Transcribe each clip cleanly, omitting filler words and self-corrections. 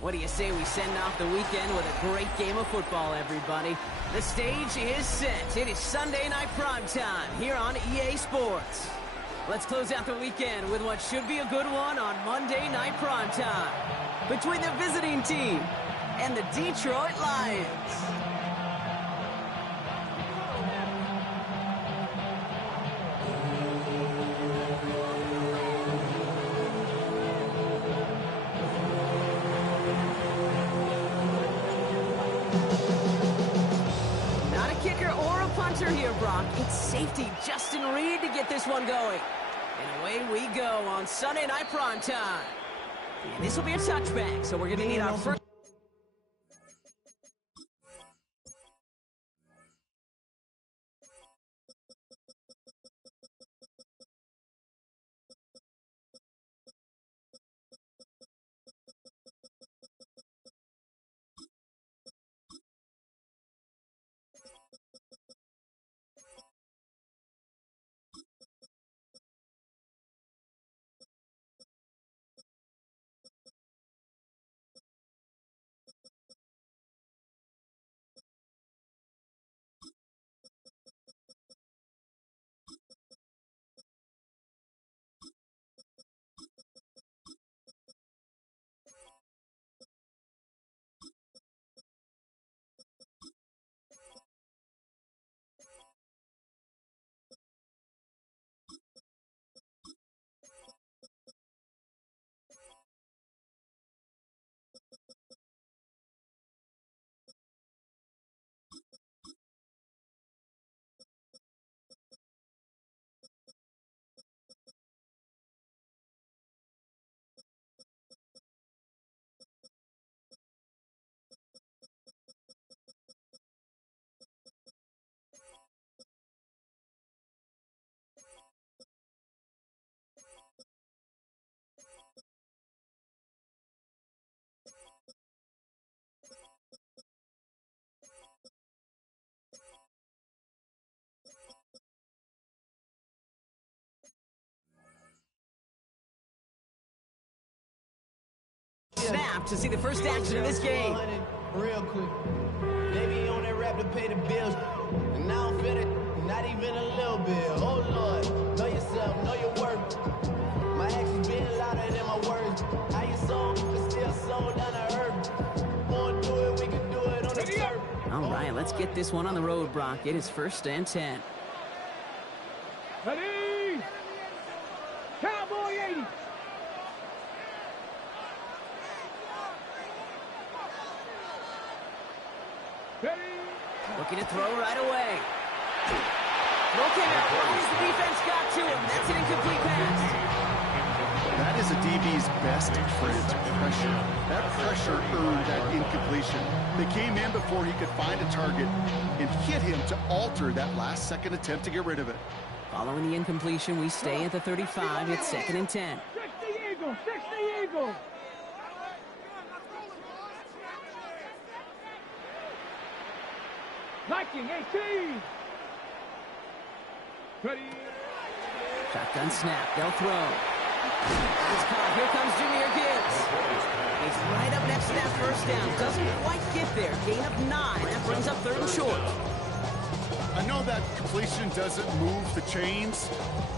What do you say we send off the weekend with a great game of football, everybody? The stage is set. It is Sunday night primetime here on EA Sports. Let's close out the weekend with what should be a good one on Monday night primetime between the visiting team and the Detroit Lions. Here, Brock. It's safety Justin Reed to get this one going. And away we go on Sunday night primetime. And this will be a touchback, so we're going to need our first... snap to see the first action of this game. Real quick. Maybe you only rap to pay the bills. And now I'm feeling not even a little bit. Oh Lord, know yourself, know your worth. My actions being louder than my words. How you sold, but still sold down to earth. Wanna do it, we can do it on the turf. All right, let's get this one on the road, Brock. It is 1st and 10. Ready? Cowboy 80. Ready? Looking to throw right away. Throw came out right as the defense got to him. That's an incomplete pass. That is a DB's best friend, pressure. That pressure earned that incompletion. They came in before he could find a target and hit him to alter that last-second attempt to get rid of it. Following the incompletion, we stay at the 35. It's 2nd and 10. 60 Eagle, 60 Eagle. Liking 18. Ready? Shotgun snap. They'll throw. It's caught. Here comes Jahmyr Gibbs. He's right up next to that first down. Doesn't quite get there. Gain of 9. That brings up 3rd and short. I know that completion doesn't move the chains.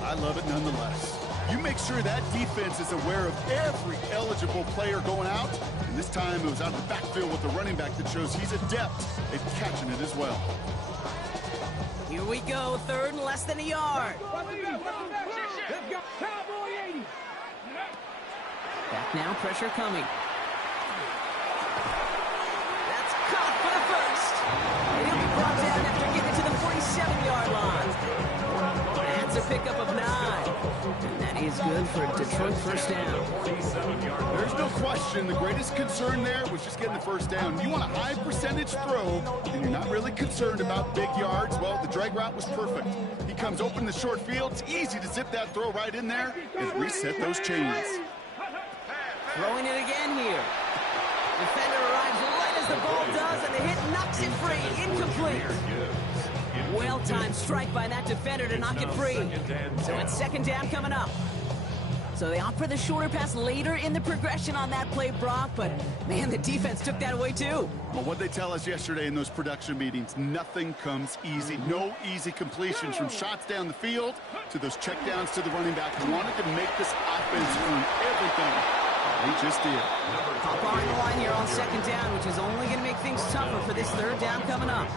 I love it nonetheless. You make sure that defense is aware of every eligible player going out. And this time it was out of the backfield with the running back that shows he's adept at catching it as well. Here we go. 3rd and less than a yard. Let's go. Cowboy 80. Back now. Pressure coming. That's caught for the first. And he'll be brought down after getting to the 47-yard line. That's a pickup of 9. And that is good for Detroit first down. There's no question the greatest concern there was just getting the first down. You want a high percentage throw, and you're not really concerned about big yards. Well, the drag route was perfect. He comes open the short field. It's easy to zip that throw right in there and reset those chains. Throwing it again here. Defender arrives right as the ball does, and the hit knocks it free. Incomplete. Well-timed strike by that defender to knock it free. So it's 2nd down coming up. So they opt for the shorter pass later in the progression on that play, Brock. But, man, the defense took that away, too. Well, what they tell us yesterday in those production meetings, nothing comes easy. No easy completions from shots down the field to those checkdowns to the running back. Who wanted to make this offense earn everything. They just did. Hop on the line here on second down, which is only going to make things tougher for this third down coming up.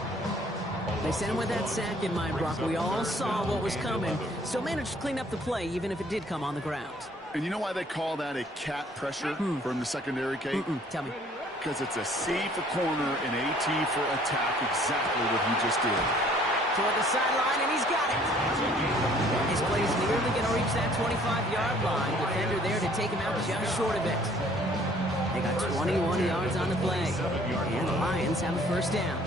They sent him with that sack in mind, Brock. We all saw what was coming. Still managed to clean up the play, even if it did come on the ground. And you know why they call that a cat pressure from the secondary, Kate? Tell me. Because it's a C for corner and a T for attack, exactly what he just did. Toward the sideline, and he's got it. His play is nearly going to reach that 25-yard line. Defender there to take him out just short of it. They got 21 yards on the play. And the Lions have a first down.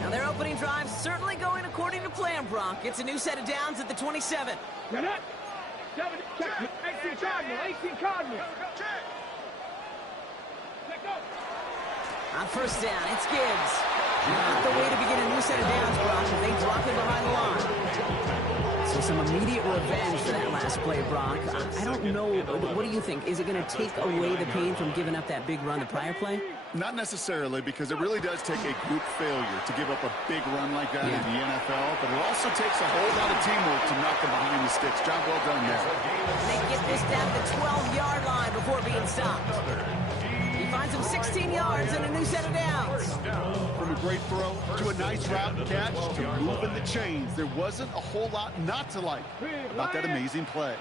Now their opening drive certainly going according to plan, Brock. It's a new set of downs at the 27. Get up. 18 Cardinal. 18 Cardinal. Let go. On first down, it's Gibbs. Not the way to begin a new set of downs, Brock, if they drop it behind the line. So some immediate revenge for that last play, Brock. I don't know. What do you think? Is it going to take away the pain from giving up that big run the prior play? Not necessarily, because it really does take a group failure to give up a big run like that in the NFL, but it also takes a whole lot of teamwork to knock them behind the sticks. Job well done there. They get this down to the 12-yard line before being stopped. He finds him 16 yards and a new set of downs. From a great throw to a nice route and catch to moving the chains, there wasn't a whole lot not to like about that amazing play.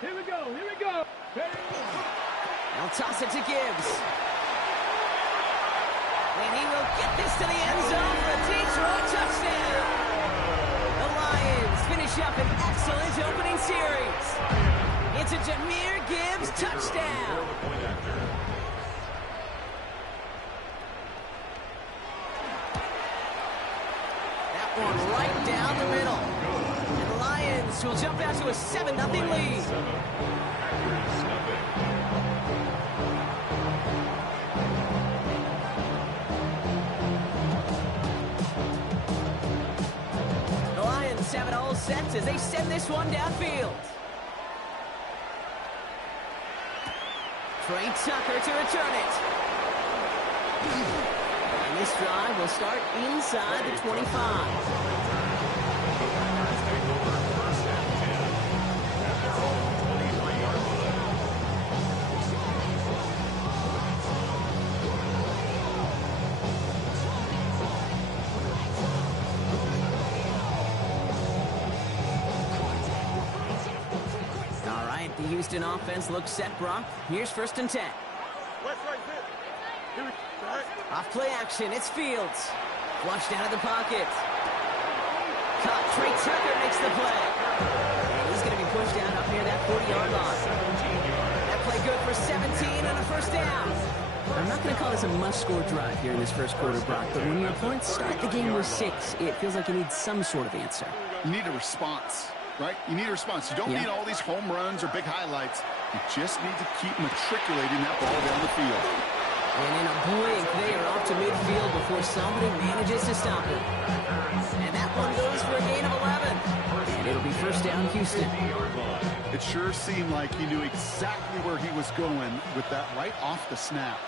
Here we go. Here we go. They'll toss it to Gibbs. And he will get this to the end zone for a Detroit touchdown. The Lions finish up an excellent opening series. It's a Jahmyr Gibbs touchdown. That one right down the middle. And the Lions will jump out to a 7-0 lead. Have it all set as they send this one downfield. Trey Tucker to return it. And this drive will start inside the 25. The Houston offense looks set, Brock. Here's 1st and 10. Off play action, it's Fields. Flushed out of the pocket. Caught, Trey Tucker makes the play. And he's going to be pushed down up near that 40-yard line. That play good for 17 and a first down. I'm not going to call this a must-score drive here in this first quarter, Brock, but when your opponents start the game with 6, it feels like you need some sort of answer. You need a response. Right? You need a response. You don't need all these home runs or big highlights. You just need to keep matriculating that ball down the field. And in a blink, they are off to midfield before somebody manages to stop it. And that one goes for a gain of 11. And it'll be first down, Houston. It sure seemed like he knew exactly where he was going with that right off the snap.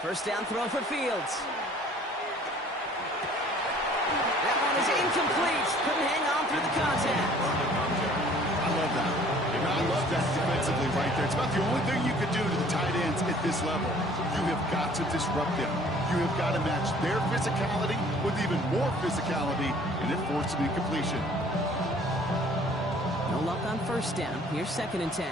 First down throw for Fields. That one is incomplete. Couldn't hang on through the contact. I love that. I love that defensively right there. It's about the only thing you could do to the tight ends at this level. You have got to disrupt them. You have got to match their physicality with even more physicality, and it forced an incompletion. No luck on first down. Here's 2nd and 10.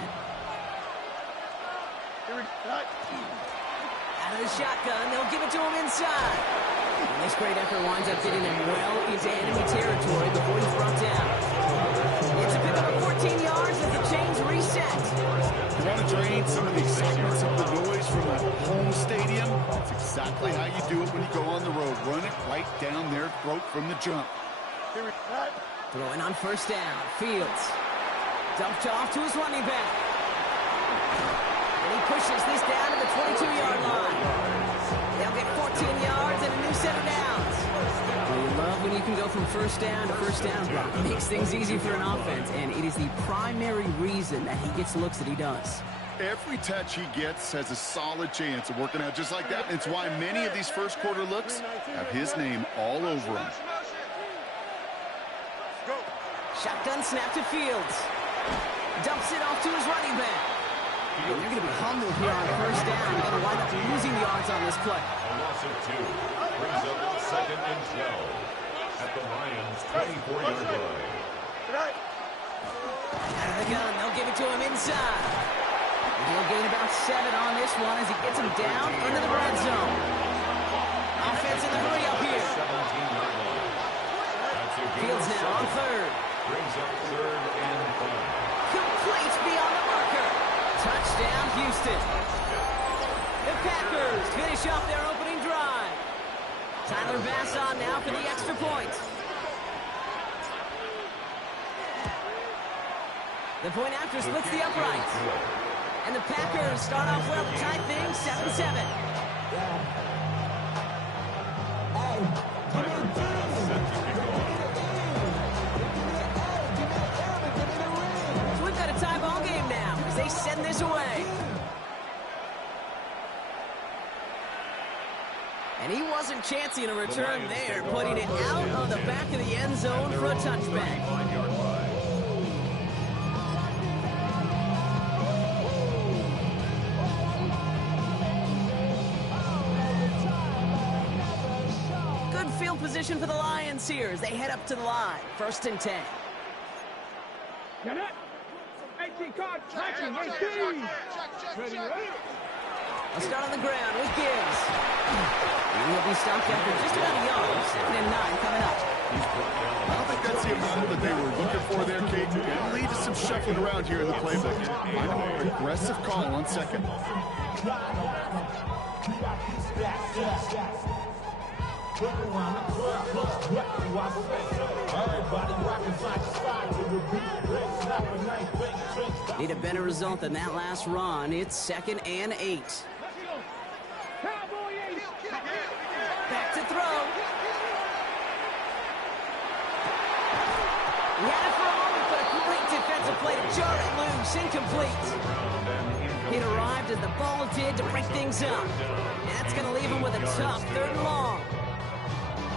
Out of the shotgun, they'll give it to him inside. And this great effort winds up getting him well into enemy territory before he's brought down. It's a pickup of 14 yards as the chains reset. You want to drain some of the excitement, some of the noise from a home stadium? That's exactly how you do it when you go on the road. Run it right down their throat from the jump. Throwing on first down. Fields. Dumped off to his running back. And he pushes this down to the 22-yard line. They'll get 14 yards and a new set of downs. Well, you love when you can go from first down to first down, Brock. It makes things easy for an offense, and it is the primary reason that he gets looks that he does. Every touch he gets has a solid chance of working out just like that. It's why many of these first quarter looks have his name all over them. Shotgun snap to Fields. Dumps it off to his running back. And they're going to be humbled here on first down. They're going to wind up losing yards on this play. A loss of 2 brings up 2nd and 12 at the Lions' 24-yard line. Out of the gun, they'll give it to him inside. He'll gain about 7 on this one as he gets him down into the red zone. Offense in the hurry up here. 17-yard line. Fields now on third. Brings up 3rd and 5. Complete beyond the marker. Touchdown, Houston. The Packers finish off their opening drive. Tyler Bass on now for the extra point. The point after splits the uprights. And the Packers start off well to tie things 7-7. So we've got a tie ball game now as they send this away. And he wasn't chancing a return there, putting it out on the back of the end zone for a touchback. Field position for the Lions here as they head up to the line. 1st and 10. Get it. 18 card, catching, 18. Ready. I'll start on the ground with Gibbs. And he'll be stopped after just about a yard. 2nd and 9 coming up. I don't think that's the amount that they were looking for there, Kate. It'll lead to some shuffling around here in the playbook. Find a more aggressive call on 2nd. Need a better result than that last run. It's 2nd and 8. Back to throw. He had it for a moment, but a great defensive play to jar it loose. Incomplete. It arrived as the ball did to break things up. That's going to leave him with a tough 3rd and long.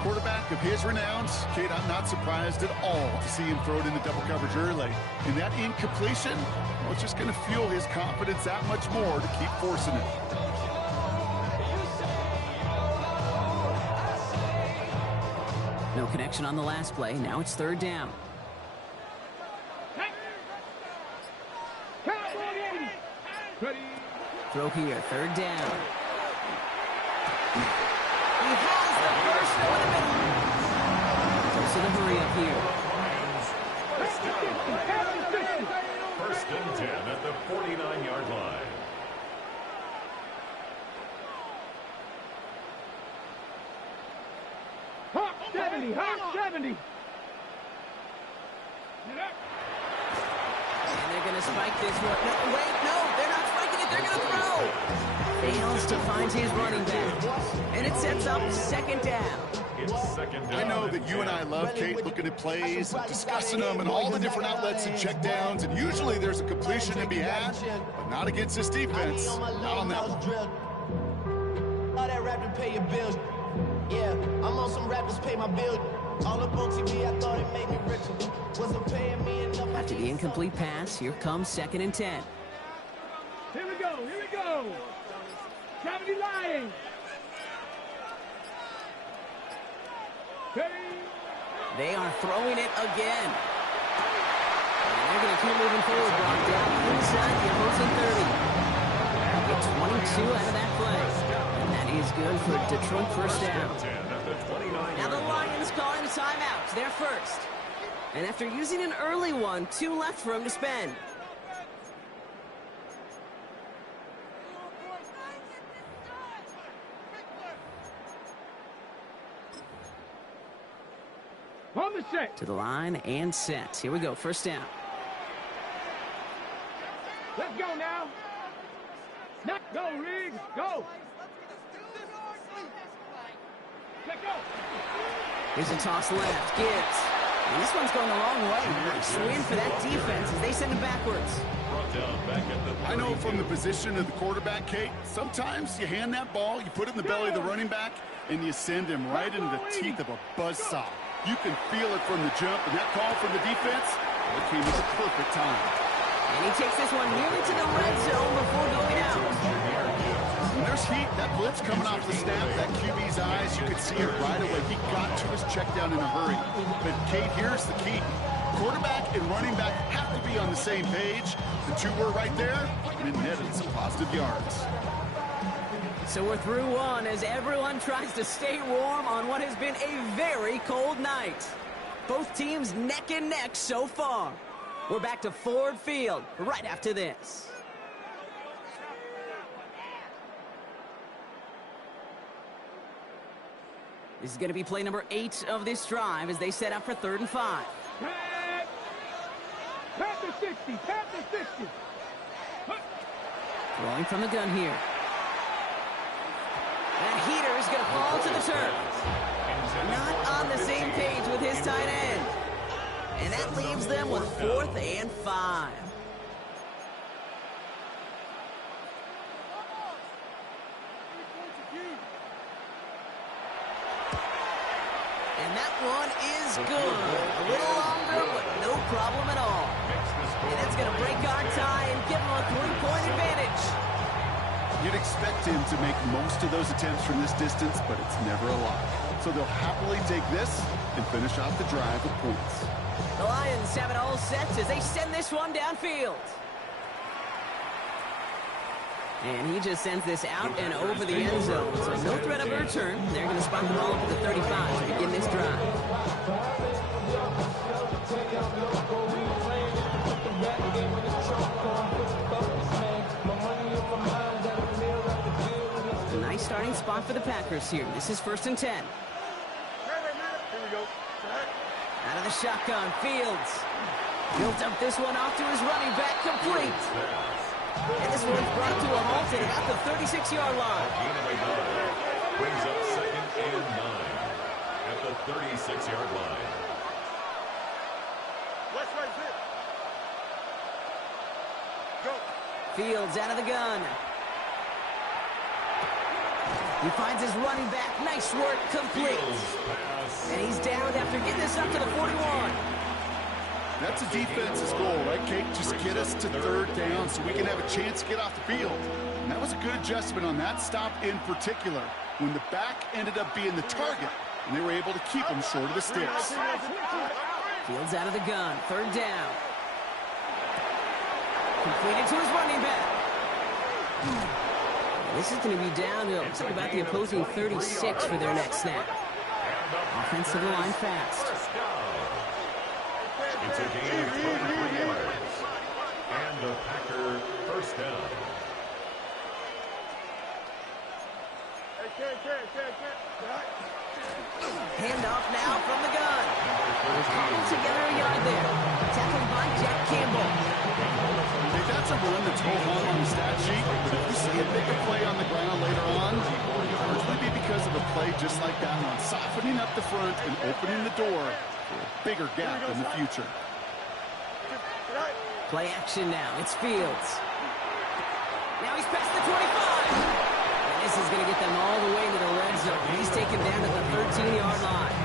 Quarterback of his renowns, Kate, I'm not surprised at all to see him throw it into double coverage early. And that incompletion, well, it's just going to fuel his confidence that much more to keep forcing it. No connection on the last play. Now it's 3rd down. Throw here, 3rd down. He has the first over the middle. Close to the hurry up here. 1st and 10 at the 49-yard line. Hawk 70, Hawk 70. And they're going to spike this one. No, wait, no, they're not spiking it. They're going to throw. Fails to find his running back. And it sets up 2nd down. It's 2nd down. I know that you and I love, Kate, looking at plays, discussing them, and all the different outlets and checkdowns, and usually there's a completion to be had, but not against this defense. Not on that one. All that rap to pay your bills. Yeah, I'm on some rappers pay my bills. All up on TV, I thought it made me richer. Wasn't paying me enough. After the incomplete pass, here comes 2nd and 10. Here we go, here we go. 70 Lions. They are throwing it again. And they're going to keep moving forward, Brock, down inside the opposing 30. They'll get 22 out of that play. And that is good for Detroit 1st down. Now the Lions calling a timeout. They're first. And after using an early one, 2 left for him to spend. On the set. To the line and set. Here we go. 1st down. Let's go now. Let's go, Riggs. Go. Let's go. Here's a toss left. Gibbs. And this one's going the wrong way. Nice win for that defense as they send it backwards. I know from the position of the quarterback, Kate, sometimes you hand that ball, you put it in the belly of the running back, and you send him right into the teeth of a buzzsaw. You can feel it from the jump, and that call from the defense, it came at the perfect time. And he takes this one nearly to the red zone before going out. When there's heat, that blitz coming off the snap, that QB's eyes, you could see it right away. He got to his check down in a hurry. But, Kate, here's the key. Quarterback and running back have to be on the same page. The two were right there, and it netted some positive yards. So we're through one as everyone tries to stay warm on what has been a very cold night. Both teams neck and neck so far. We're back to Ford Field right after this. This is going to be play number 8 of this drive as they set up for 3rd and 5. Pat the 60, pat the 60. Throwing from the gun here. That heater is going to fall to the turf. Not on the same page with his tight end. And that leaves them with 4th and 5. And that one is good. A little longer, but no problem at all. And it's going to break our tie and give them a 3-point advantage. You'd expect him to make most of those attempts from this distance, but it's never a lot. So they'll happily take this and finish off the drive with points. The Lions have it all set as they send this one downfield. And he just sends this out and over the end zone. So no threat of a return. They're going to spot the ball up at the 35 to begin this drive. A nice starting spot for the Packers here. This is 1st and 10. Here we go. Out of the shotgun, Fields. Built up this one off to his running back, complete. And this one's brought to a halt at about the 36-yard line. Brings up 2nd and 9 at the 36-yard line. West right here. Go. Fields out of the gun. He finds his running back. Nice work, complete. And he's down after getting this up to the 41. That's a defense's goal, right, Kate? Just get us to 3rd down so we can have a chance to get off the field. And that was a good adjustment on that stop in particular, when the back ended up being the target, and they were able to keep him short of the sticks. Fields out of the gun, 3rd down. Completed to his running back. This is going to be down to about the opposing 36 for their next snap. Offensive line fast. It's a gain of 23 yards. And the Packer 1st down. Handoff now from the gun. Cobbled together a yard there. Tackled by Jack Campbell. Hey, that's a run that's hold on the stat sheet, but if you see a bigger play on the ground later on, it would be because of a play just like that one, softening up the front and opening the door for a bigger gap in the future. Play action now. It's Fields. Now he's past the 25. And this is going to get them all the way to the red zone. He's taken down to the 13-yard line.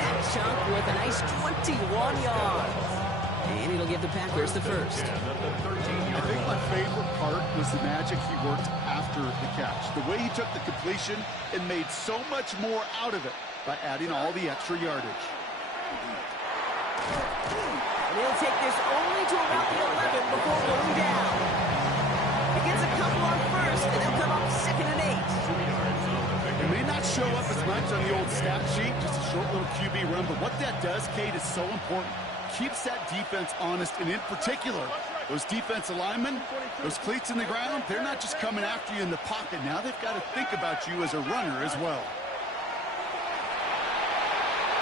That chunk with a nice 21 yards. And it'll give the Packers the 1st. I think my favorite part was the magic he worked after the catch. The way he took the completion and made so much more out of it by adding all the extra yardage. And he'll take this only to about the 11 before going down. He gets a couple on 1st, and they'll come up 2nd and 8. It may not show up as much on the old stat sheet, just a short little QB run, but what that does, Kate, is so important. Keeps that defense honest, and in particular, those defensive linemen, those cleats in the ground, they're not just coming after you in the pocket. Now they've got to think about you as a runner as well.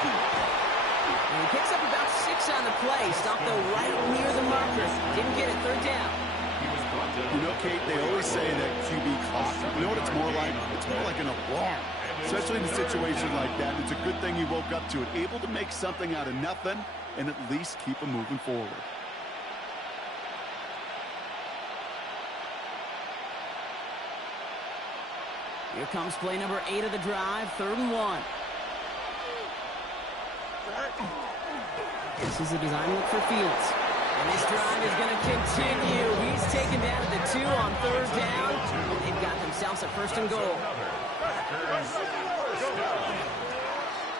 And he picks up about 6 on the play. Stopped though right near the marker. Didn't get it. 3rd down. You know, Kate, they always say that QB clock. You know what it's more like? It's more like an alarm. especially in a situation like that. It's a good thing he woke up to it, able to make something out of nothing and at least keep him moving forward. Here comes play number 8 of the drive, 3rd and 1. This is a design look for Fields. And this drive is going to continue. He's taken down at the 2 on 3rd down. And they've got themselves a 1st and goal.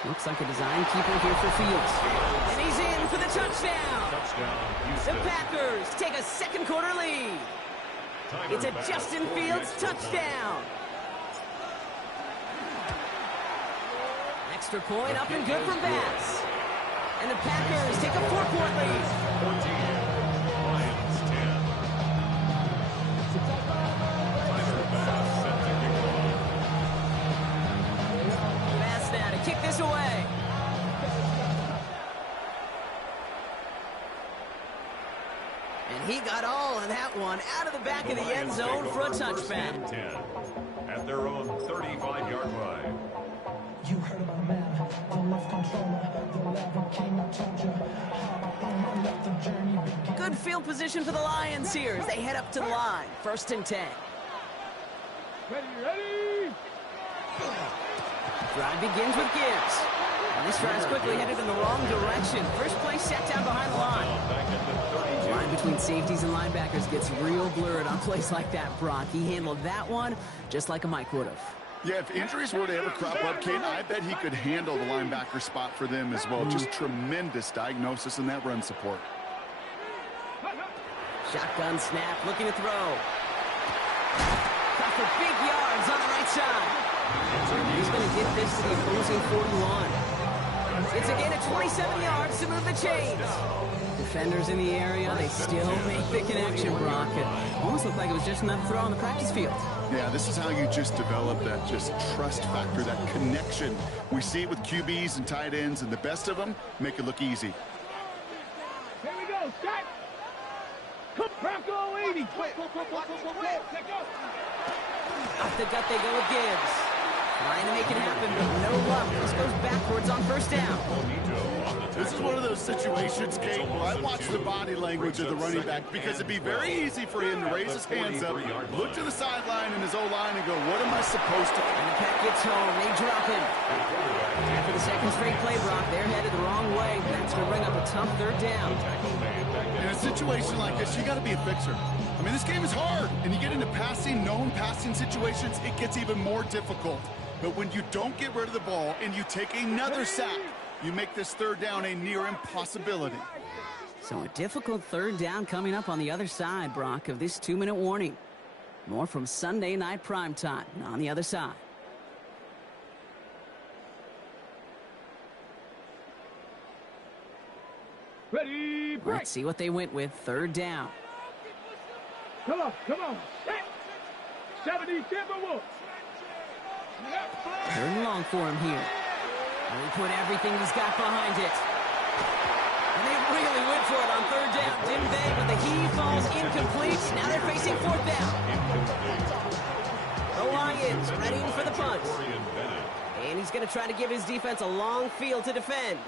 Looks like a design keeper here for Fields. And he's in for the touchdown. The Packers take a 2nd quarter lead. It's a Justin Fields touchdown. Extra point up and good from Bass. And the Packers take a 4-point lead. 14, Lions 10. Tyler Bass set to kick off. Bass now to kick this away. And he got all of that one out of the back of the end zone for a touchback. 10 at their own 35-yard line. You heard about man, the left controller, the lever king, I told you. Let the journey begin. Good field position for the Lions here as they head up to the line. 1st and 10. Ready! Drive begins with Gibbs. And this drive's quickly headed in the wrong direction. First play set down behind the line. The line between safeties and linebackers gets real blurred on plays like that, Brock. He handled that one just like a Mike would have. Yeah, if injuries were to ever crop up, Kane, I bet he could handle the linebacker spot for them as well. Just tremendous diagnosis in that run support. Shotgun snap, looking to throw. Got for big yards on the right side. He's going to get this to the opposing 41. It's a gain of 27 yards to move the chains. Defenders in the area, they still make the connection, Brock. It almost looked like it was just another throw on the practice field. Yeah, this is how you just develop that just trust factor, that connection. We see it with QBs and tight ends, and the best of them make it look easy. Here we go, Scott. Bronco 80. Quick. Off the gut they go with Gibbs. Trying to make it happen, but no luck. This goes backwards on 1st down. This is one of those situations, Kate, where I watch the body language of the running back because it'd be very easy for him to raise his hands up, look to the sideline in his O-line and go, what am I supposed to do? And the pack gets home. They drop him. After the 2nd straight play, Brock, they're headed the wrong way. That's going to bring up a tough 3rd down. In a situation like this, you got to be a fixer. I mean, this game is hard, and you get into known passing situations, it gets even more difficult. But when you don't get rid of the ball and you take another sack, you make this 3rd down a near impossibility. So a difficult 3rd down coming up on the other side, Brock, of this 2-minute warning. More from Sunday Night Primetime on the other side. Ready, break. Let's see what they went with. 3rd down. Come on. 70 Timberwolves. 3rd and long for him here. And he put everything he's got behind it. And they really went for it on 3rd down, didn't they? But the heave falls incomplete. Now they're facing 4th down. The Lions ready for the punt. And he's going to try to give his defense a long field to defend.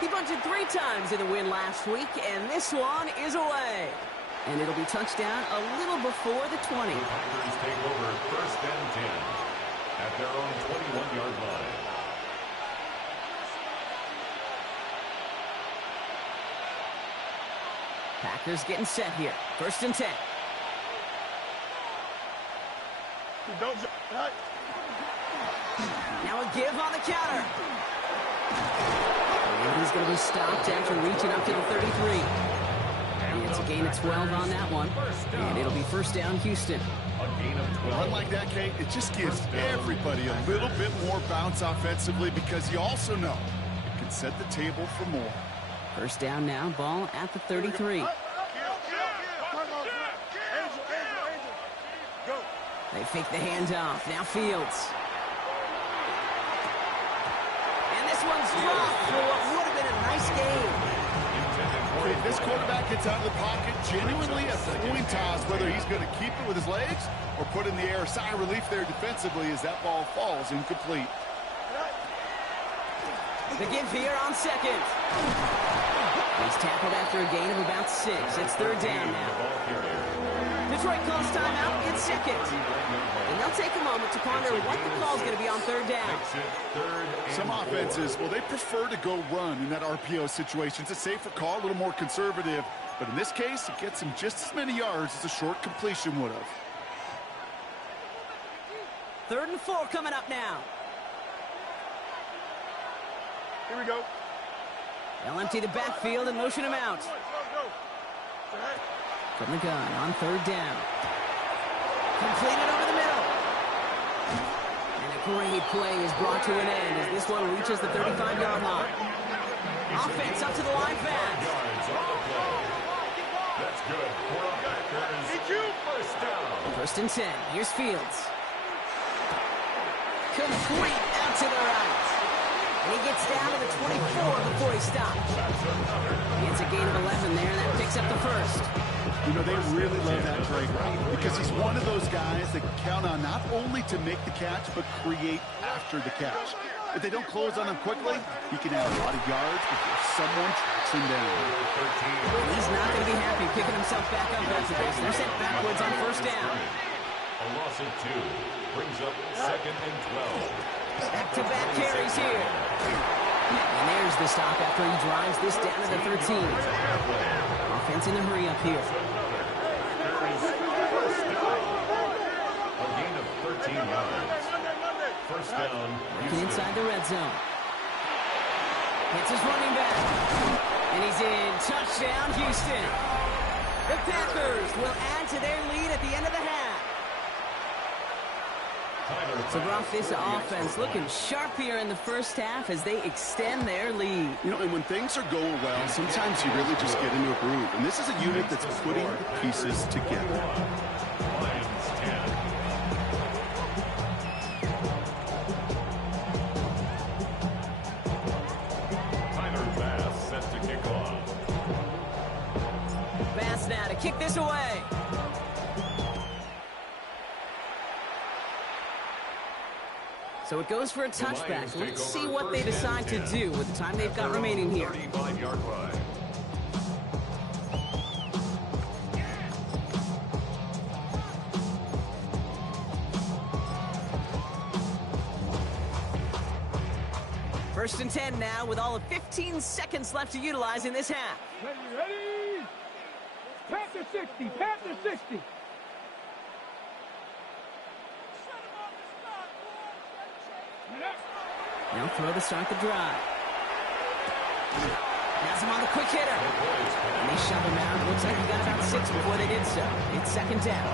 He bunted 3 times in the win last week, and this one is away. And it'll be touchdown a little before the 20. The Packers take over 1st and 10 at their own 21-yard line. Packers getting set here. 1st and 10. Now a give on the counter. And he's going to be stopped after reaching up to the 33. And it's a gain of 12 on that one. And it'll be 1st down Houston. A gain of 12. Run like that, Kate, it just gives everybody a little bit more bounce offensively because you also know it can set the table for more. 1st down now, ball at the 33. They fake the handoff. Now Fields. And this one's dropped for what would have been a nice game. If this quarterback gets out of the pocket genuinely a coin toss, whether he's going to keep it with his legs or put in the air. Sigh of relief there defensively as that ball falls incomplete. The give here on second. He's tackled after a gain of about 6. It's third down now. Detroit calls timeout in second. And they'll take a moment to ponder what the call is going to be on third down. Some offenses, well, they prefer to go run in that RPO situation. It's a safer call, a little more conservative. But in this case, it gets him just as many yards as a short completion would have. 3rd and 4 coming up now. Here we go. They'll empty the backfield and motion him out. From the gun on third down. Completed over the middle. And a great play is brought to an end as this one reaches the 35-yard line. Offense up to the line fast. That's good. First down. 1st and 10. Here's Fields. Complete out to the right. And he gets down to the 24 before he stops. He gets a gain of 11 there, and that picks up the first. You know, they really love that trade because he's one of those guys that count on not only to make the catch, but create after the catch. If they don't close on him quickly, he can have a lot of yards before someone tracks him down. He's not going to be happy picking himself back up after this. They're sent backwards on first down. A loss of 2 brings up 2nd and 12. Back-to-back carries here. And there's the stop after he drives this down to the 13. Offense in the hurry up here. A gain of 13 yards. First down. Working inside the red zone. Hits his running back. And he's in. Touchdown, Houston. The Packers will add to their lead at the end of the half. So, Brock, this offense looking sharp here in the first half as they extend their lead. You know, and when things are going well, sometimes you really just get into a groove. And this is a unit that's putting the pieces together. Lions 10. Tyler Bass set to kick off. Bass now to kick this away. So it goes for a touchback. Let's see what they decide to do with the time they've got remaining here. 35-yard line. First and 10 now with all of 15 seconds left to utilize in this half. Ready? Panther 60, Panther 60. Now throw to start the drive. Has him on the quick hitter. And they shove him out. Looks like he got about 6 before they did so. It's 2nd down.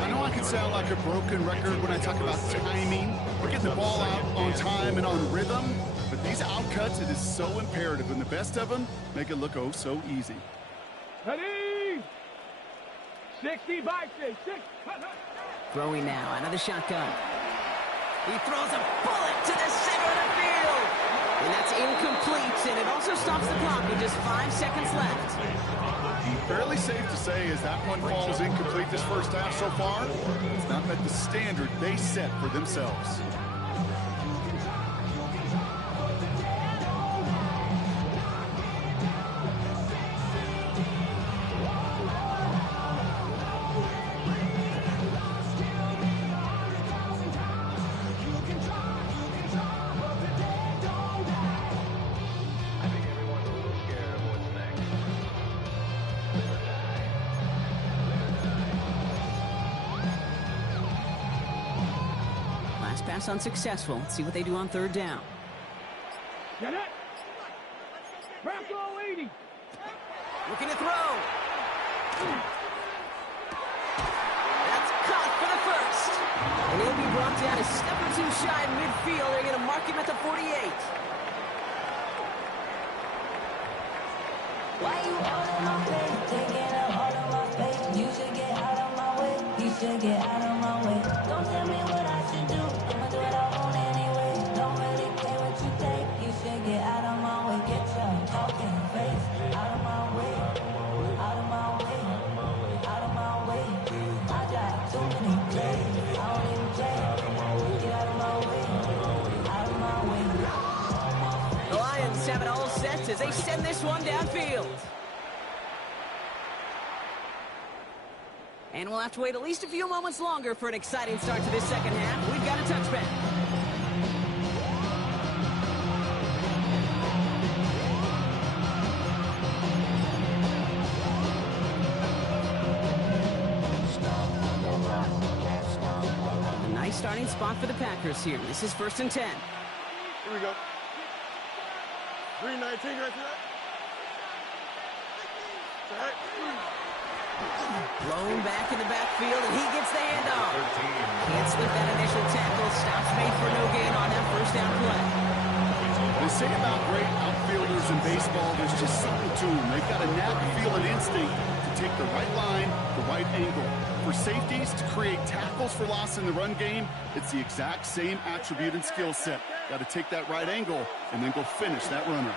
I know I can sound like a broken record when I talk about timing or getting the ball out on time and on rhythm, but these outcuts, it is so imperative, and the best of them make it look oh so easy. Ready? 60 by 6. Throwing now out of the shotgun. He throws a bullet to the center of the field. And that's incomplete, and it also stops the clock with just 5 seconds left. Fairly safe to say as that one falls incomplete this first half so far, it's not met the standard they set for themselves. Pass unsuccessful. Let's see what they do on third down. Get it. Bravo 80. Looking to throw. That's caught for the first. And he'll be brought down a step or 2 shy of midfield. They're going to mark him at the 48. Why you all in my face? Taking up all of my space. You should get out of my way. You should get out of my way. Don't tell me what I should do. I'ma do what I want anyway. Don't really care what you think. You should get out of my way. Get your talking face out of my as they send this one downfield. And we'll have to wait at least a few moments longer for an exciting start to this second half. We've got a touchback. A nice starting spot for the Packers here. This is 1st and 10. Here we go. 319 right there. Blown back in the backfield, and he gets the handoff. Can't slip that initial tackle. Stops made for no gain on that first down play. They say about great outfielders in baseball, there's just something to them. They've got a knack, feel, and instinct to take the right line, the right angle. For safeties to create tackles for loss in the run game, it's the exact same attribute and skill set. Got to take that right angle and then go finish that runner.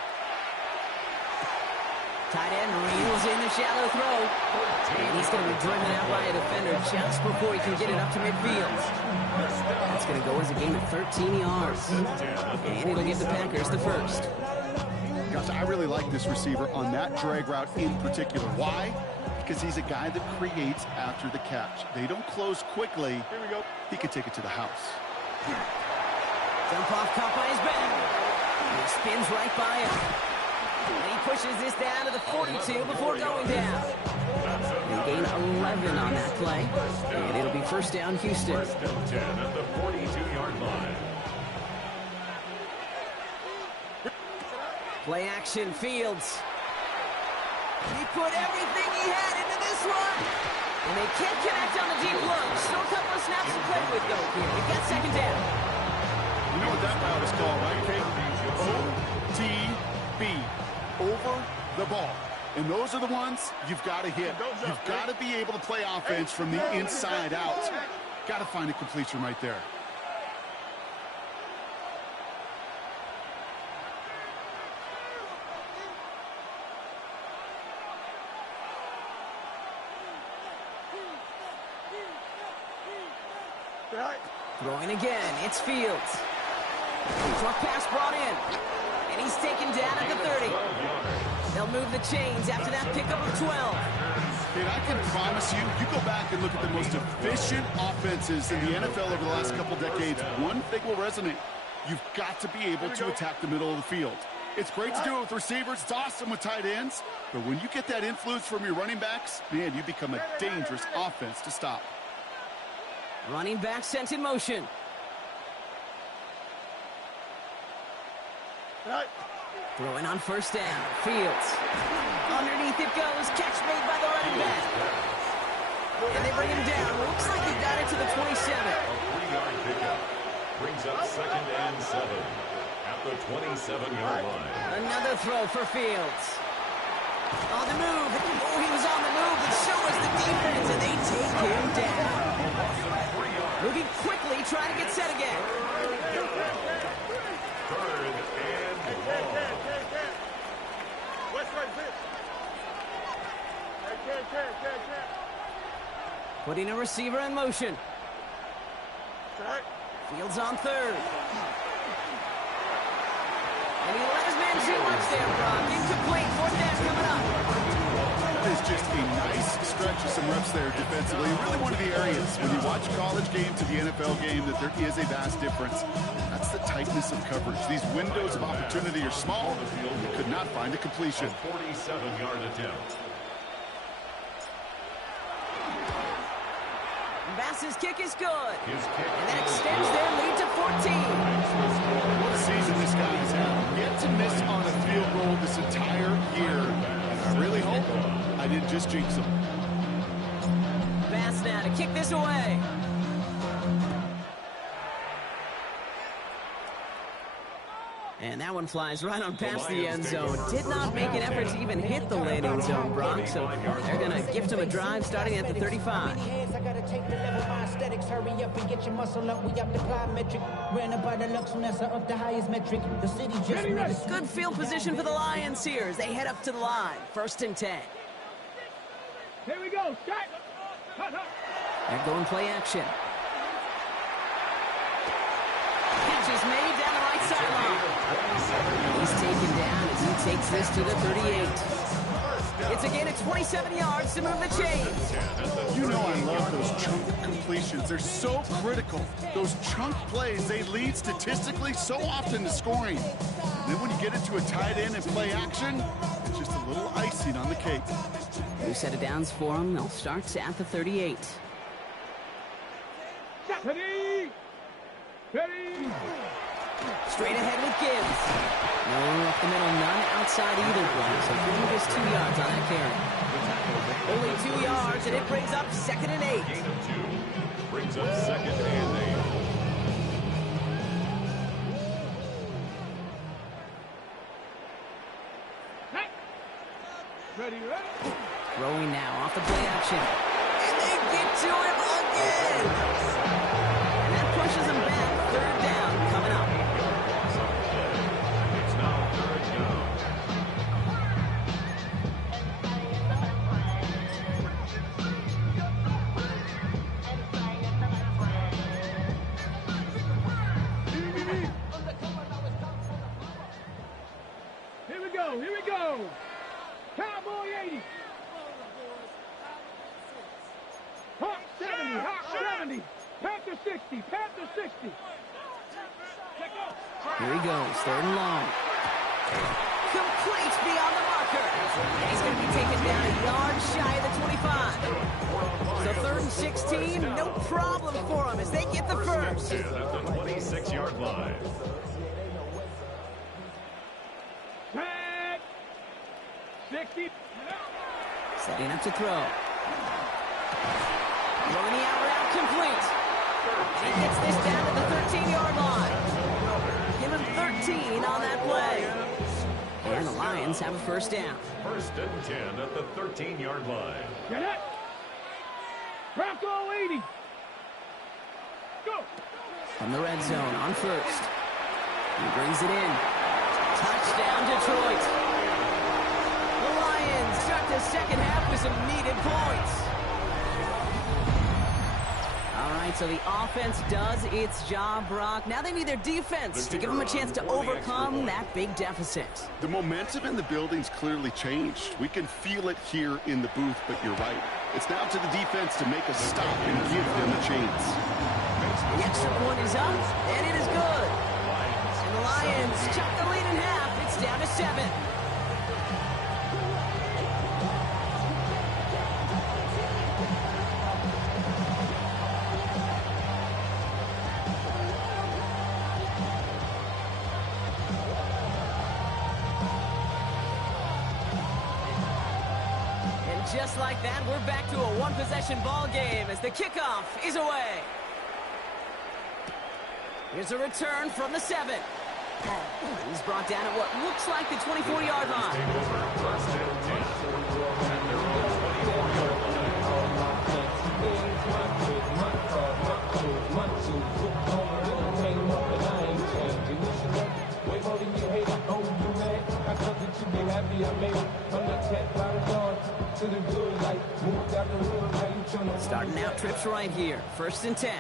Tight end reels in the shallow throw. And he's going to be driven out by a defender just before he can get it up to midfield. That's going to go as a gain of 13 yards. And it'll give the Packers the first. Gosh, I really like this receiver on that drag route in particular. Why? Because he's a guy that creates after the catch. They don't close quickly. Here we go. He could take it to the house. Jump off caught by his back. And he spins right by him. And he pushes this down to the 42 before going down. They gain 11 on that play. And it'll be first down, Houston. 1st and 10 at the 42-yard line. Play action, Fields. He put everything he had into this one. And they can't connect on the deep look. Still a couple of snaps to play with, though, here. We've got second down. You know what that route is called, right, Kate? O-T-B. Over the ball. And those are the ones you've got to hit. You've got to be able to play offense from the inside out. Got to find a completion right there. Throwing again, it's Fields. Short pass brought in. And he's taken down at the 30. They'll move the chains after that pickup of 12. And I can promise you, you go back and look at the most efficient offenses in the NFL over the last couple decades, one thing will resonate. You've got to be able to attack the middle of the field. It's great to do it with receivers. It's awesome with tight ends. But when you get that influence from your running backs, man, you become a dangerous offense to stop. Running back sent in motion. Throwing on first down. Fields. Underneath it goes. Catch made by the running back. And they bring him down. Looks like he got it to the 27. A 3-yard pickup brings up 2nd and 7 at the 27-yard line. Another throw for Fields. On the move. Oh, he was on the move, but so was the defense, and they take him down. Moving quickly, trying to get set again. 3rd and long. Putting a receiver in motion. Fields on 3rd. And he let his man too much there, Brock. Incomplete. 4th down coming up. That is just a nice stretch of some reps there defensively. Really one of the areas when you watch a college game to the NFL game that there is a vast difference. That's the tightness of coverage. These windows of opportunity are small. You could not find a completion. 47-yard attempt. Bass's kick is good. His kick And that extends their lead to 14. What a season this guy's had. Yet to miss on a field goal this entire year. And I really hope I didn't just jinx him. Bass now to kick this away. And that one flies right on past the end zone. Did not make an effort to even hit the landing zone, Brock. So they're going to gift him a drive starting at the 35. I gotta take the level, my aesthetics. Hurry up and get your muscle up. We up the plyometric. Ran up by the Lux, and that's up the highest metric. The city just made us. Good field position for the Lions here as they head up to the line. 1st and 10. Here we go. Start. They're going play action. Catch is made down the right sideline. He's taken down as he takes this to the 38. It's a gain of 27 yards to move the chains. You know I love those chunk completions. They're so critical. Those chunk plays, they lead statistically so often to scoring. And then when you get into a tight end and play action, it's just a little icing on the cake. New set of downs for him. They'll start at the 38. Ready! Ready! Straight ahead with Gibbs. No up the middle, none outside either play. So Gibbs just 2 yards on that carry. Only 2 yards, and it brings up 2nd and 8. Gain of 2. Brings up 2nd and 8. Hey! Ready, ready? Throwing now off the play action. And they get to him again. And that pushes him back. 3rd down coming up. It's now 3rd down. Here we go, here we go. Cowboy 80. Hawk 70, Hawk 70. Panther 60, Panther 60. Here he goes, 3rd and long. Complete beyond the marker. And he's going to be taken down a yard shy of the 25. So 3rd and 16, no problem for him as they get the first. At the 26-yard line. Tag. 60. Setting up to throw. Throwing the out route complete. He gets this down to the 13-yard line. Give him 13 on that play. And the Lions have a 1st down. 1st and 10 at the 13-yard line. Get it. Bronco 80. Go. From the red zone on 1st. He brings it in. Touchdown, Detroit. The Lions start the 2nd half with some needed points. All right, so the offense does its job, Brock. Now they need their defense to give them a chance to overcome that big deficit. The momentum in the building's clearly changed. We can feel it here in the booth, but you're right. It's now to the defense to make a stop and give them a chance. The extra point is up, and it is good. And the Lions chop the lead in half. It's down to 7. Just like that, we're back to a one-possession ball game as the kickoff is away. Here's a return from the 7. He's brought down at what looks like the 24-yard line. Starting out trips right here. 1st and 10.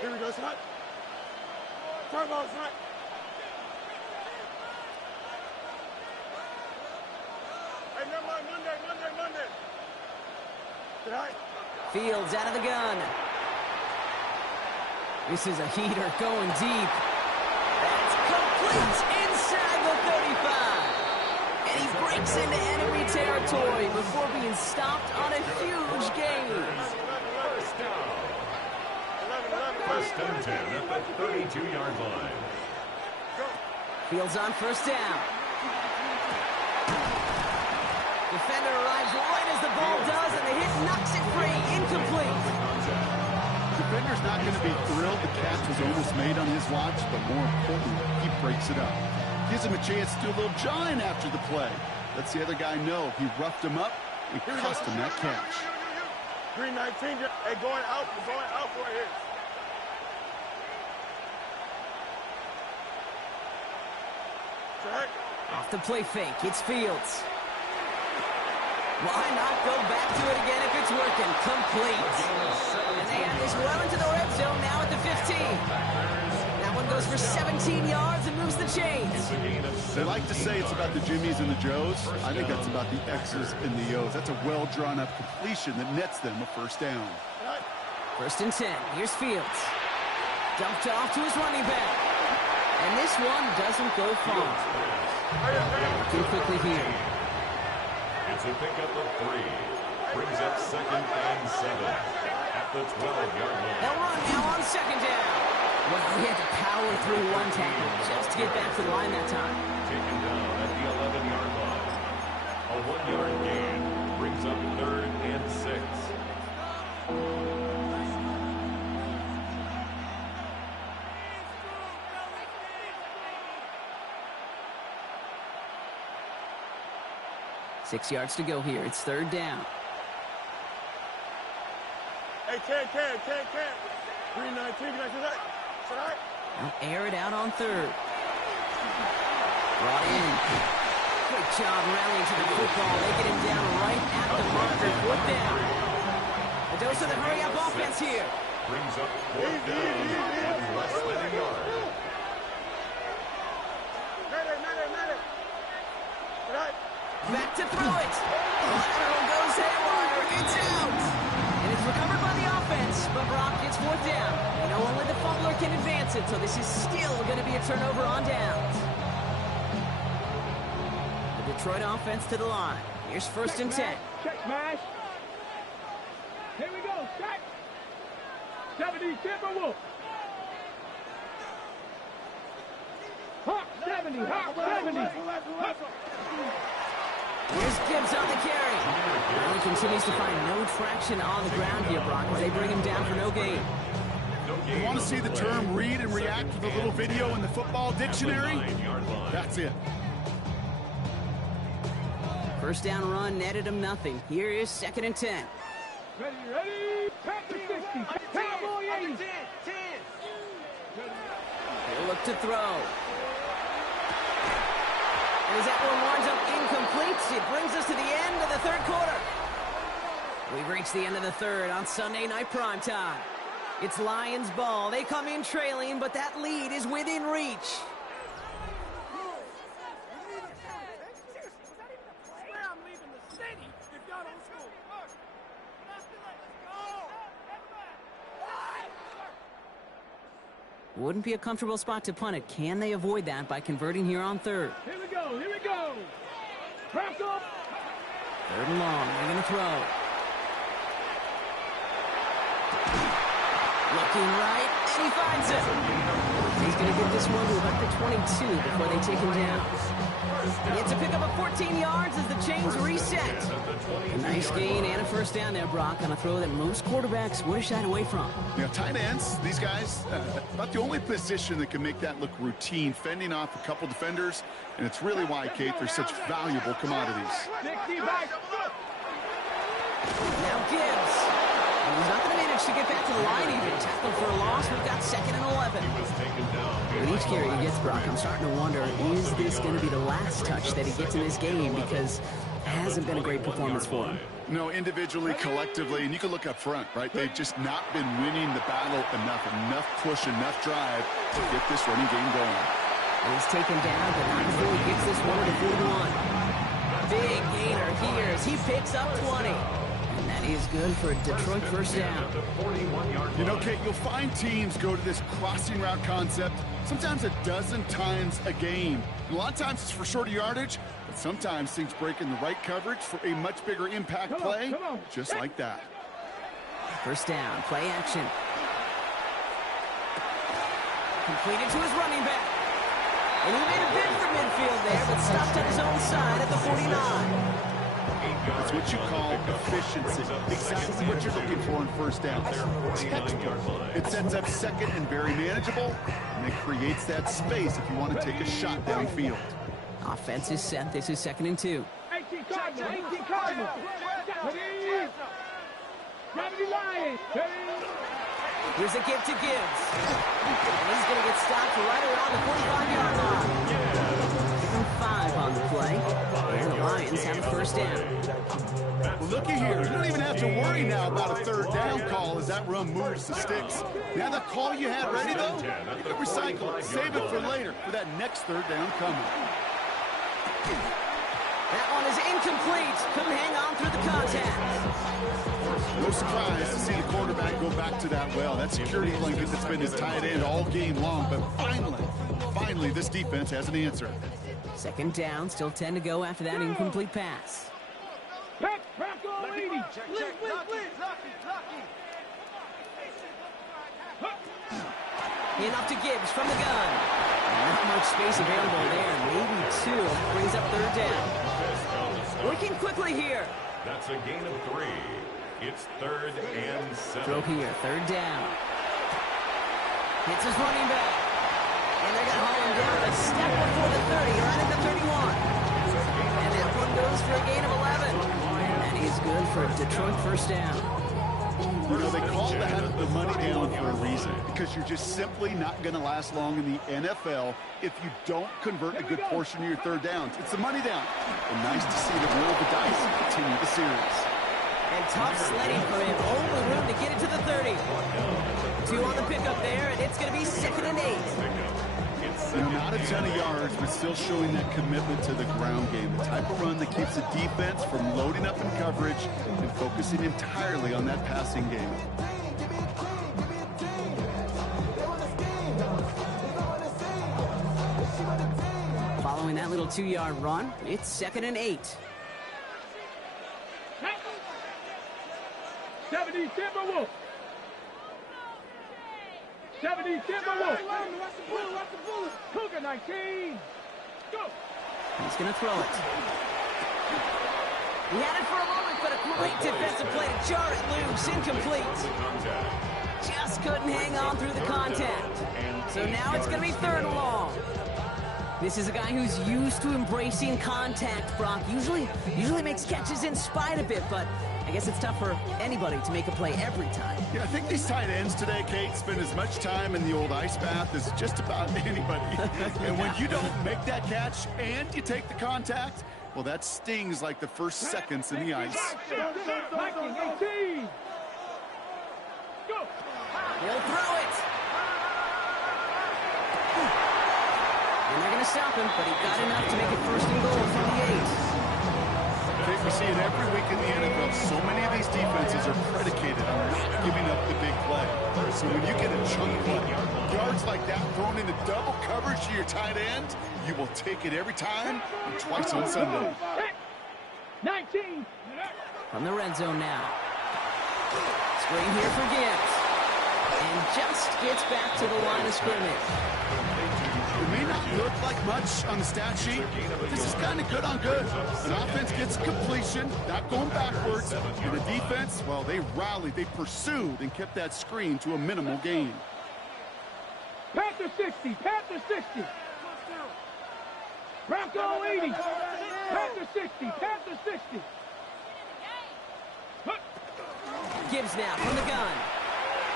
Here we go, son. Turbo, son. Hey, never mind. Monday. Right. Fields out of the gun. This is a heater going deep. That's complete inside the 35. And he breaks into enemy territory before being stopped on a huge gain. 1st down. 1st and 10 at the 32-yard line. Fields on 1st down. Defender arrives right as the ball does, and the hit knocks it free. Incomplete. Defender's not going to be thrilled the catch was almost made on his watch, but more important, he breaks it up. Gives him a chance to do a little jawing after the play. Lets the other guy know he roughed him up and cost him that catch. 319, hey, going out for here. Off the play fake, it's Fields. Why not go back to it again if it's working? Complete. And they have this well into the red zone now at the 15. That one goes for 17 yards and moves the chains. They like to say it's about the Jimmies and the Joes. I think that's about the X's and the O's. That's a well-drawn-up completion that nets them a first down. 1st and 10. Here's Fields. Dumped off to his running back. And this one doesn't go far. Working quickly here. It's a pickup of 3. Brings up 2nd and 7 at the 12-yard line. They'll run now on 2nd down. Well, he had to power through one tackle just to get back to the line that time. Taken down at the 11-yard line. A 1-yard gain brings up 3rd and 6. 6 yards to go here. It's 3rd down. Hey, Ken. 319, can I do that? They'll air it out on 3rd. Brought in. Great job rallying to the football. They get him down right at the marker. 4th down. A dose of the hurry-up offense here. Brings up 4th down and less than a yard. Back to throw it. Lateral goes haywire. It's out. And it's recovered by the offense, but Brock gets 4th down. You know, only the fumbler can advance it, so this is still going to be a turnover on downs. The Detroit offense to the line. Here's 1st and 10. Check smash. Here we go. Check. 70, Timberwolf. Hawk 70. Hawk 70. Here's Gibbs on the carry. Well, he continues to find no traction on the ground here, Brock, as they bring him down for no gain. You want to see the term read and react with a little video in the football dictionary? That's it. 1st down run netted him nothing. Here is 2nd and 10. Ready. Panther 60. Cowboy 80. He'll look to throw. And as that one winds up incomplete, it brings us to the end of the 3rd quarter. We've reached the end of the 3rd on Sunday Night Primetime. It's Lions ball. They come in trailing, but that lead is within reach. Wouldn't be a comfortable spot to punt it. Can they avoid that by converting here on 3rd? Here we go. Crack up. 3rd and long. They're going to throw. Looking right, and he finds it. He's going to get this one to about the 22 before they take him down. He gets a pickup of 14 yards as the chains reset. A nice gain and a 1st down there, Brock, on a throw that most quarterbacks would have shied away from. You know, tight ends, these guys, about the only position that can make that look routine, fending off a couple defenders, and it's really why, Kate, they're such valuable commodities. Now Gibbs. And he's not going to manage to get back to the line even. Tackled for a loss. We've got 2nd and 11. With each carry he gets, Brock, I'm starting to wonder, is this going to be the last touch that he gets in this game? Because it hasn't been a great performance for him. No, individually, collectively, and you can look up front, right? They've just not been winning the battle enough push, enough drive to get this running game going. And he's taken down, but not before he gets this one to 41. Big gainer here as he picks up 20. And that is good for a Detroit 1st down. You know, Kate, you'll find teams go to this crossing route concept sometimes a dozen times a game. And a lot of times it's for shorter yardage, but sometimes things break in the right coverage for a much bigger impact play, just like that. 1st down, play action. Completed to his running back. And he made a bid for midfield there, but stopped on his own side at the 49. It's what you call efficiency. Exactly what you're looking for in 1st down. It sets up 2nd and very manageable, and it creates that space if you want to take a shot downfield. Offense is set. This is 2nd and 2. 18 Cardinal. Gravity Lions. Here's a give to Gibbs. And he's going to get stopped right around the 45-yard line. 5 on the play. And the Lions have a first down. Well, looky here. You don't even have to worry now about a third down call as that run moves the sticks. Now that call you had ready, though, you can recycle it. Save it for later for that next third down coming. That one is incomplete. Couldn't hang on through the contact. No surprise to see the quarterback go back to that well. That security blanket that's been his tight end all game long. But finally, this defense has an answer. Second down, still 10 to go after that incomplete pass. Back on 80. Enough to Gibbs from the gun. Not much space available there. Maybe two. Brings up third down. Working quickly here. That's a gain of 3. It's 3rd and 7. Throw here, third down. Hits his running back. And they're going to haul him down a step before the 30, right at the 31. And that one goes for a gain of 11. And he's good for a Detroit first down. You know, they call that the money down for a reason, because you're just simply not going to last long in the NFL if you don't convert a good portion of your third downs. It's the money down. And nice to see the roll of the dice continue the series. And tough sledding for him. Only room to get it to the 30. 2 on the pickup there, and it's going to be 2nd and 8. You know, not a ton of yards, but still showing that commitment to the ground game. The type of run that keeps the defense from loading up in coverage and focusing entirely on that passing game. Following that little 2-yard run, it's 2nd and 8. 70 Timberwolves. 70 Timberwolves. Cougar 19. Go. He's going to throw it. He had it for a moment, but a great defensive play to jar it loose. Incomplete. Just couldn't hang on through the contact. So now it's going to be 3rd and long. This is a guy who's used to embracing contact, Brock. Usually makes catches in spite of it, but I guess it's tough for anybody to make a play every time. Yeah, I think these tight ends today, Kate, spend as much time in the old ice bath as just about anybody. And when you don't make that catch and you take the contact, well, that stings like the first seconds in the ice. 18. Go. He'll throw it. And they're going to stop him, but he got enough to make it 1st and goal from the 8. We see it every week in the NFL. So many of these defenses are predicated on not giving up the big play. So when you get a chunk play, yards like that thrown into double coverage to your tight end, you will take it every time and twice on Sunday. 19. From the red zone now. Screen here for Gibbs. And just gets back to the line of scrimmage. It may not look like much on the stat sheet, but this is kind of good on good. An offense gets completion, not going backwards, and the defense, well, they rallied, they pursued, and kept that screen to a minimal gain. Panther 60. Panther 60. Bronco 80. Panther 60. Panther 60. Gibbs now from the gun.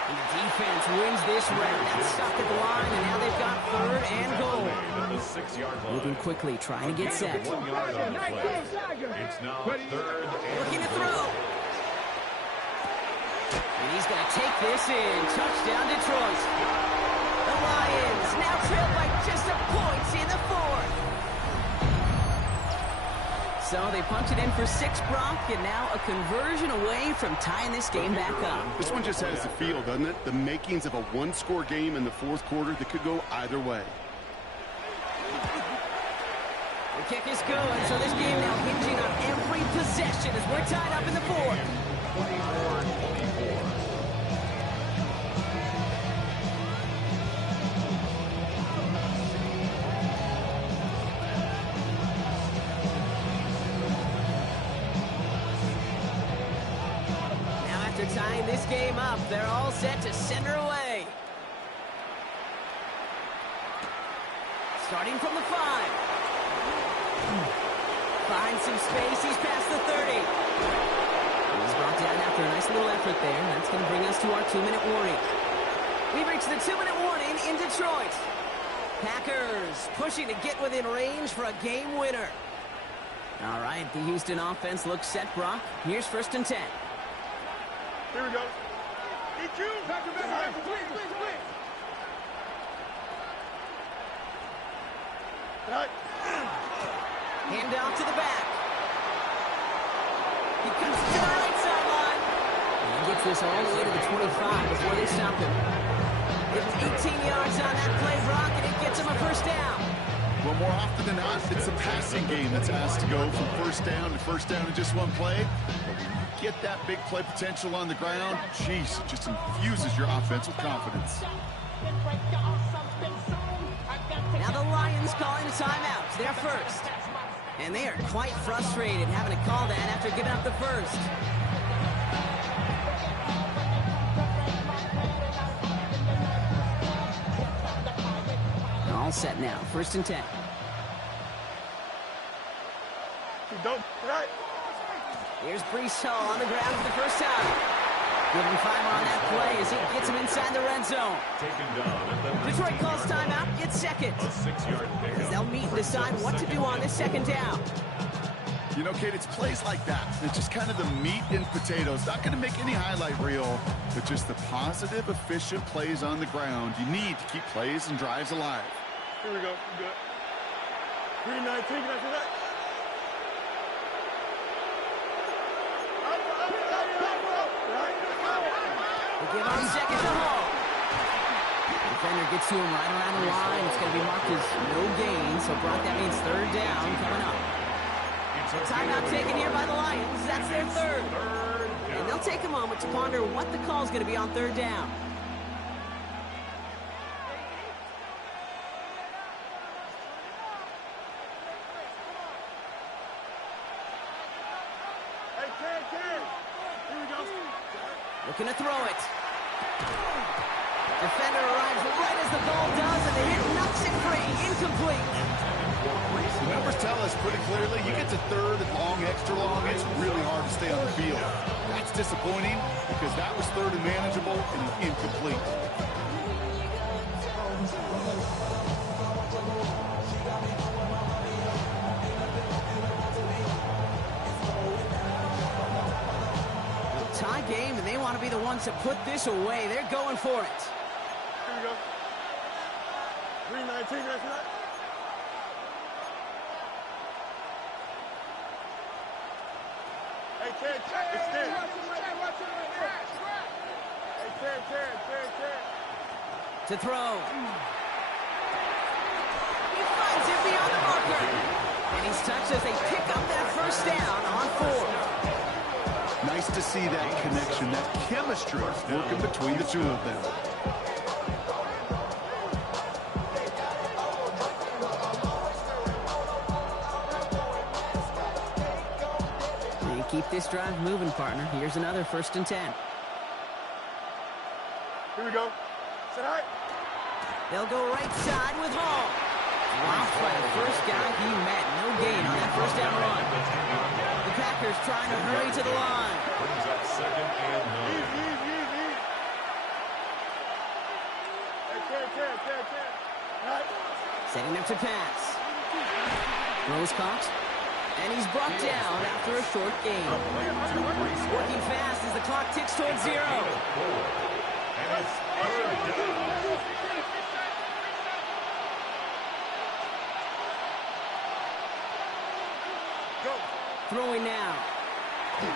And the defense wins this round. That's stuck at the line, and now they've got 3rd and goal. Moving quickly, trying to get set. 1 yard on the play. It's now 3rd and Looking to throw. And he's going to take this in. Touchdown, Detroit. The Lions now trail by just a point in the 4th. So they punched it in for 6, Brock, and now a conversion away from tying this game back up. This one just has the feel, doesn't it? The makings of a one-score game in the 4th quarter that could go either way. The kick is good, so this game now hinging on every possession as we're tied up in the 4th. 24-24. Tying this game up, they're all set to center away. Starting from the 5. Finds some space, he's past the 30. He's brought down after a nice little effort there. That's going to bring us to our 2-minute warning. We've reached the 2-minute warning in Detroit. Packers pushing to get within range for a game winner. All right, the Houston offense looks set, Brock. Here's 1st and 10. Here we go. EQ. Back, please. Right. Hand off to the back. He comes to the right sideline. And he gets this all the way to the 25 before they stop him. It's 18 yards on that play, Brock, and it gets him a 1st down. Well, more often than not, it's a passing game that's asked to go from 1st down to 1st down in just one play. But when you get that big play potential on the ground, geez, it just infuses your offense with confidence. Now the Lions calling a timeout. They're first. And they are quite frustrated having to call that after giving up the first. All set now. 1st and 10. Right. Here's Brees Hall on the ground for the 1st time. Give him 5 on that play as he gets him inside the red zone. Taken down at the Detroit 19 calls yard timeout. It's second. A 6-yard pickup. They'll meet and decide what to do on this 2nd down. You know, Kate, it's plays like that. It's just kind of the meat and potatoes. Not going to make any highlight reel, but just the positive, efficient plays on the ground. You need to keep plays and drives alive. Here we go. Good. 3-19. Can I see that? They give on 2nd to Hall. Defender gets to him right around the line. It's going to be marked as no gain. So, Brock, that means 3rd down coming up. Timeout taken here by the Lions. That's their 3rd. And they'll take a moment to ponder what the call is going to be on 3rd down. Hey, Ken. Here we go. Looking to throw it. Defender arrives right as the ball does, and the hit knocks it free. Incomplete. The numbers tell us pretty clearly, you get to 3rd and long, extra long, it's really hard to stay on the field. That's disappointing because that was 3rd and manageable and incomplete. Tie game, and they want to be the ones to put this away. They're going for it. Here we go. 3-19. That's right. Hey, Ken. It's Ken. Hey, Ken. To throw. He finds him beyond the marker. And he's touched as they pick up that 1st down on 4th. Nice to see that connection, that chemistry working between the two of them. They keep this drive moving, partner. Here's another 1st and 10. Here we go. Sit high. They'll go right side with Hall. Blocked by the first guy he met. No gain on that 1st down run. The Packers trying to hurry to the line. Brings up 2nd and 9. Easy. Hey, Ken. Right. Setting up to pass. Rose caught. And he's brought down after a short gain. Working fast as the clock ticks towards 0. And it's 3rd down. Throwing now. And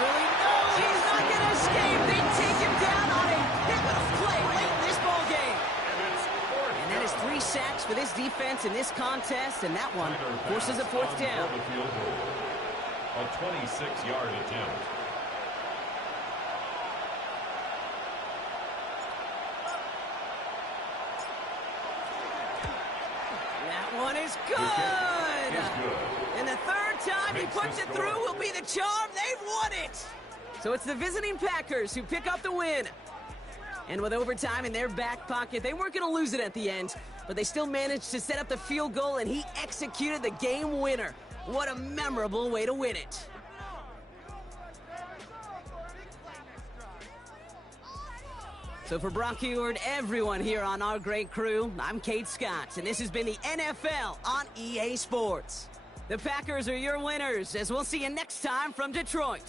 really, no, he's not going to escape. They take him down on a pivotal play late in this ball game. And that is 3 sacks for this defense in this contest, and that one forces a 4th down. A 26-yard attempt. That one is good. And the 3rd time he puts it through will be the charm. They've won it. So it's the visiting Packers who pick up the win. And with overtime in their back pocket, they weren't going to lose it at the end, but they still managed to set up the field goal, and he executed the game winner. What a memorable way to win it. So for Brock Heward, everyone here on our great crew, I'm Kate Scott, and this has been the NFL on EA Sports. The Packers are your winners, as we'll see you next time from Detroit.